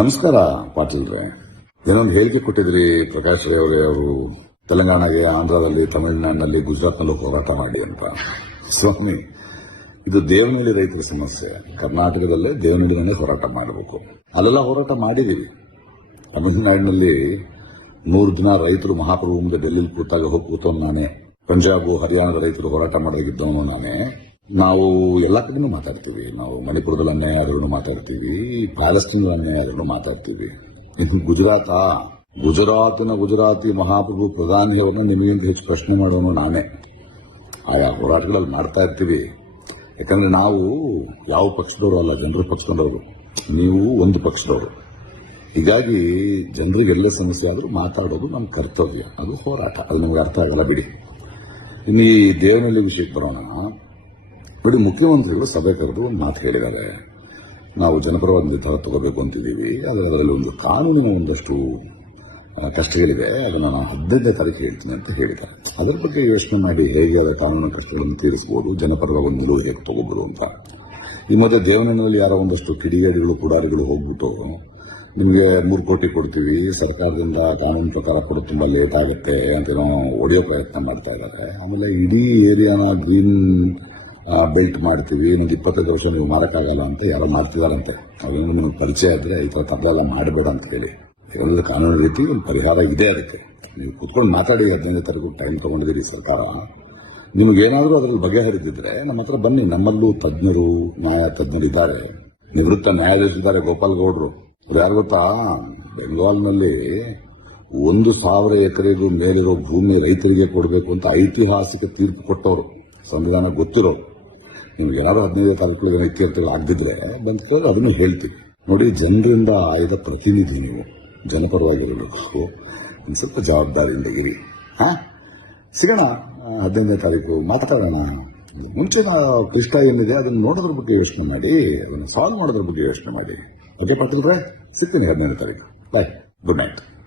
ನಮಸ್ಕಾರ, ಪಾಟೀಲ್ರೆ. ಏನೊಂದು ಹೇಳಿಕೆ ಕೊಟ್ಟಿದ್ರಿ ಪ್ರಕಾಶ್ ರೇ ಅವರೇ ಅವರು ತೆಲಂಗಾಣಗೆ, ಆಂಧ್ರದಲ್ಲಿ, ತಮಿಳುನಾಡಿನಲ್ಲಿ, ಗುಜರಾತ್ನಲ್ಲೂ ಹೋರಾಟ ಮಾಡಿ ಅಂತ. ಸ್ವಾಮಿ, ಇದು ದೇವನಹಳ್ಳಿ ರೈತರ ಸಮಸ್ಯೆ. ಕರ್ನಾಟಕದಲ್ಲೇ ದೇವನಹಳ್ಳಿನಲ್ಲೇ ಹೋರಾಟ ಮಾಡಬೇಕು. ಅಲ್ಲೆಲ್ಲ ಹೋರಾಟ ಮಾಡಿದೀವಿ. ತಮಿಳುನಾಡಿನಲ್ಲಿ ನೂರು ದಿನ ರೈತರು ಮಹಾಪ್ರಭು ಮುಂದೆ ಡೆಲ್ಲಿ ಕೂತಾಗ ಹೋಗಿ ಕೂತವನು ನಾನೇ. ಪಂಜಾಬ್, ಹರಿಯಾಣದ ರೈತರು ಹೋರಾಟ ಮಾಡಬೇಕಿದ್ದವನು ನಾನೇ. ನಾವು ಎಲ್ಲ ಕಡೆನೂ ಮಾತಾಡ್ತೀವಿ. ನಾವು ಮಣಿಪುರದಲ್ಲಿ ಅನ್ಯಾಯ ಮಾತಾಡ್ತೀವಿ ಪ್ಯಾಲೆಸ್ಟೀನ್ ಅನ್ಯಾಯ ಮಾತಾಡ್ತೀವಿ. ಇನ್ನು ಗುಜರಾತ, ಗುಜರಾತಿನ ಗುಜರಾತಿ ಮಹಾಪ್ರಭು ಪ್ರಧಾನಿಯವರನ್ನ ನಿಮಗಿಂತ ಹೆಚ್ಚು ಪ್ರಶ್ನೆ ಮಾಡೋನು ನಾನೇ. ಆಯಾ ಹೋರಾಟಗಳಲ್ಲಿ ಮಾಡ್ತಾ ಇರ್ತೀವಿ. ಯಾಕಂದ್ರೆ ನಾವು ಯಾವ ಪಕ್ಷದವರು ಅಲ್ಲ, ಜನರ ಪಕ್ಷದವರು. ನೀವು ಒಂದು ಪಕ್ಷದವರು. ಹೀಗಾಗಿ ಜನರಿಗೆಲ್ಲ ಸಮಸ್ಯೆ ಆದರೂ ಮಾತಾಡೋದು ನಮ್ಮ ಕರ್ತವ್ಯ. ಅದು ಹೋರಾಟ. ಅದು ನಮ್ಗೆ ಅರ್ಥ ಆಗಲ್ಲ ಬಿಡಿ. ಇನ್ನು ಈ ದೇವನಹಳ್ಳಿ ವಿಷಯಕ್ಕೆ ಬರೋಣ. ಬಿಡಿ ಮುಖ್ಯಮಂತ್ರಿಗಳು ಸಭೆ ಕರೆದು ಒಂದು ಮಾತು ಹೇಳಿದ್ದಾರೆ. ನಾವು ಜನಪರವಾದ ನಿರ್ಧಾರ ತಗೋಬೇಕು ಅಂತಿದ್ದೀವಿ. ಆದರೆ ಅದರಲ್ಲಿ ಒಂದು ಕಾನೂನಿನ ಒಂದಷ್ಟು ಕಷ್ಟಗಳಿವೆ. ಅದನ್ನು ನಾನು ಹದಿನೈದನೇ ತಾರೀಕು ಹೇಳ್ತೀನಿ ಅಂತ ಹೇಳಿದ್ದಾರೆ. ಅದರ ಬಗ್ಗೆ ಯೋಚನೆ ಮಾಡಿ ಹೇಗೆ ಅದರ ಕಾನೂನು ಕಷ್ಟಗಳನ್ನು ತೀರಿಸಬಹುದು ಜನಪರದ ಒಂದು ನಿಲುವು ಹೇಗೆ ತಗೋಬಹುದು ಅಂತ. ಈ ಮಧ್ಯೆ ದೇವನಲ್ಲಿ ಯಾರೋ ಒಂದಷ್ಟು ಕಿಡಿಗೇಡಿಗಳು, ಪುಡಾರಿಗಳು ಹೋಗ್ಬಿಟ್ಟು ನಿಮಗೆ ಮೂರು ಕೋಟಿ ಕೊಡ್ತೀವಿ, ಸರ್ಕಾರದಿಂದ ಕಾನೂನು ಪ್ರಕಾರ ಕೊಡೋದು ತುಂಬ ಲೇಟ್ ಆಗುತ್ತೆ ಅಂತ ಏನೋ ಒಡೆಯೋ ಪ್ರಯತ್ನ ಮಾಡ್ತಾ ಇದ್ದಾರೆ. ಆಮೇಲೆ ಇಡೀ ಏರಿಯಾನ ಗ್ರೀನ್ ಬೆಲ್ಟ್ ಮಾಡ್ತೀವಿ ಇನ್ನೊಂದು ಇಪ್ಪತ್ತೈದು ವರ್ಷ ನೀವು ಮಾರಕ್ಕಾಗಲ್ಲ ಅಂತ ಯಾರೋ ಮಾಡ್ತಿದಾರಂತೆ ಅವ್ರೇನು ನಿಮಗೆ ಪರಿಚಯ ಇದ್ರೆ ಈ ಥರ ತಪ್ಪೆಲ್ಲ ಮಾಡಬೇಡ ಅಂತ ಹೇಳಿ. ಇದೊಂದು ಕಾನೂನು ರೀತಿ, ಒಂದು ಪರಿಹಾರ ಇದೆ ಅದಕ್ಕೆ. ನೀವು ಕುತ್ಕೊಂಡು ಮಾತಾಡಿ ಹದಿನೈದು ತಾರೀಕು ಟೈಮ್ ತಗೊಂಡಿದ್ದೀರಿ ಸರ್ಕಾರ. ನಿಮಗೇನಾದರೂ ಅದರಲ್ಲಿ ಬಗೆಹರಿದಿದ್ರೆ ನಮ್ಮ ಹತ್ರ ಬನ್ನಿ. ನಮ್ಮಲ್ಲೂ ತಜ್ಞರು, ನ್ಯಾಯ ತಜ್ಞರು ಇದ್ದಾರೆ. ನಿವೃತ್ತ ನ್ಯಾಯಾಧೀಶರಿದ್ದಾರೆ ಗೋಪಾಲ್ ಗೌಡ್ರು. ಅದು ಯಾರು ಗೊತ್ತಾ? ಬೆಂಗಾಲ್ನಲ್ಲಿ ಒಂದು ಸಾವಿರ ಎಕರೆಗೂ ಮೇಲಿರೋ ಭೂಮಿ ರೈತರಿಗೆ ಕೊಡಬೇಕು ಅಂತ ಐತಿಹಾಸಿಕ ತೀರ್ಪು ಕೊಟ್ಟವರು. ಸಂವಿಧಾನ ಗೊತ್ತಿರೋರು. ನಿಮ್ಗೆ ಏನಾದ್ರು ಹದಿನೈದು ತಾರೀಕು ಇತ್ಯರ್ಥಗಳು ಆಗದಿದ್ರೆ ಬಂದು ಕೇಳಿ ಅದನ್ನು ಹೇಳ್ತೀವಿ. ನೋಡಿ, ಜನರಿಂದ ಆಯ್ದ ಪ್ರತಿನಿಧಿ ನೀವು. ಜನಪರವಾಗಿರಬೇಕು ಸ್ವಲ್ಪ ಜವಾಬ್ದಾರಿಯಿಂದ ಇರಿ. ಹಾ? ಸಿಗೋಣ ಹದಿನೈದನೇ ತಾರೀಕು. ಮಾತಾಡೋಣ. ಮುಂಚೆ ಕೃಷ್ಣ ಏನಿದೆ, ಅದನ್ನು ನೋಡೋದ್ರ ಬಗ್ಗೆ ಯೋಚನೆ ಮಾಡಿ, ಅದನ್ನು ಸಾಲ್ವ್ ಮಾಡೋದ್ರ ಬಗ್ಗೆ ಯೋಚನೆ ಮಾಡಿ. ಓಕೆ ಪಾಟೀಲ್ರೆ? ಸಿಗ್ತೀನಿ ಹದಿನೈದನೇ ತಾರೀಕು. Bye good night